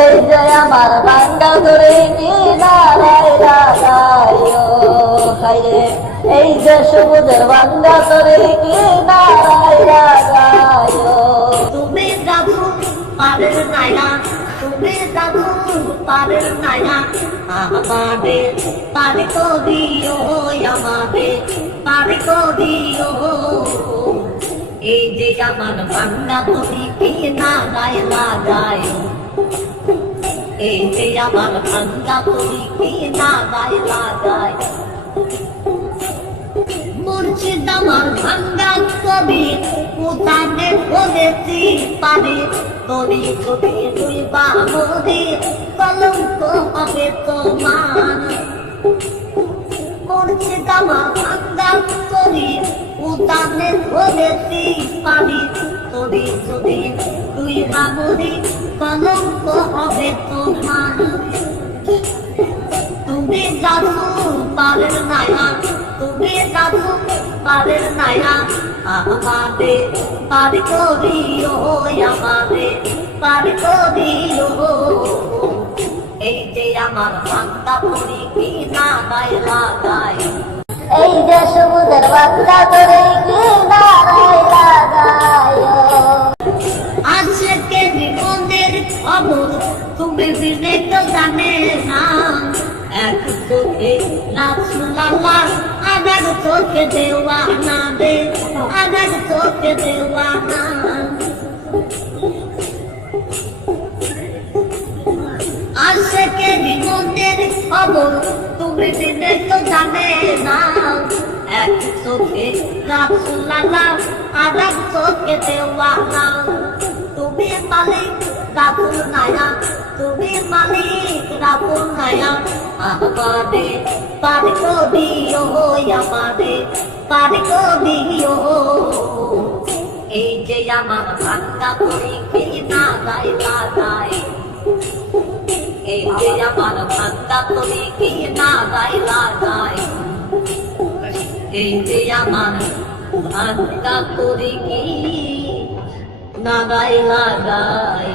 এই যে আমার ভাঙ্গা ধরে কি নারায় লাগায় হাইরে, এই যে সবুজের ভাঙ্গা ধরে কি নারায় লাগায়। তুমি জাদু পারের নাইয়া, তুমি জাদু পারের নাইয়া, আমাদের পারি করিও, আমাদের পারি করিও। এই যে আমার ভাঙ্গা তুমি কি নারায় লাগায়, এই যে আমার ভাঙ্গা তুমি কি নারায় লাগায়। মুর্শিদ আমার ভাঙ্গা কবি উতানে বলেছি পারে, তরি ছবি দুই বামরি কলঙ্ক হবে তোমার। মুর্শিদ আমার ভাঙ্গা কবি উতানে বলেছি পারে, তরি ছবি দুই বামরি কলঙ্ক হবে তোমার। তুমি জাদু পারের নাইয়া, তুমি জাদু পারের নাইয়া, আমাদের পারি করিও, আমাদের পারি করিও। এই যে আমার ভাঙ্গা পরি কি নারায় লাগায়, এই যে সবুজের ভাঙ্গা ধরে কি নারায় লাগায়। আজকে জীবনের খবর তুমি বিনে তো জানে না, এক চোখে রাসূলুল্লাহ, আরেক চোখে দেওয়ানা রে, আরেক চোখে দেওয়ানা। আজকে জীবনের খবর তুমি বিনে তো জানে না, এক চোখে রাসূলুল্লাহ, আরেক চোখে দেওয়ানা। তুমি মালিক রাবুল নায়া, তুমি মালিক রাবুল নায়া, আমাদের পারি করিও, আমাদের পারি করিও। এই যে আমার ভাঙ্গা পরি কি নারায় লাগায়, এই যে আমার ভাঙ্গা পরি কি নারায় লাগায়, এই যে আমার ভাঙ্গা পরি কি নারায় লাগায়।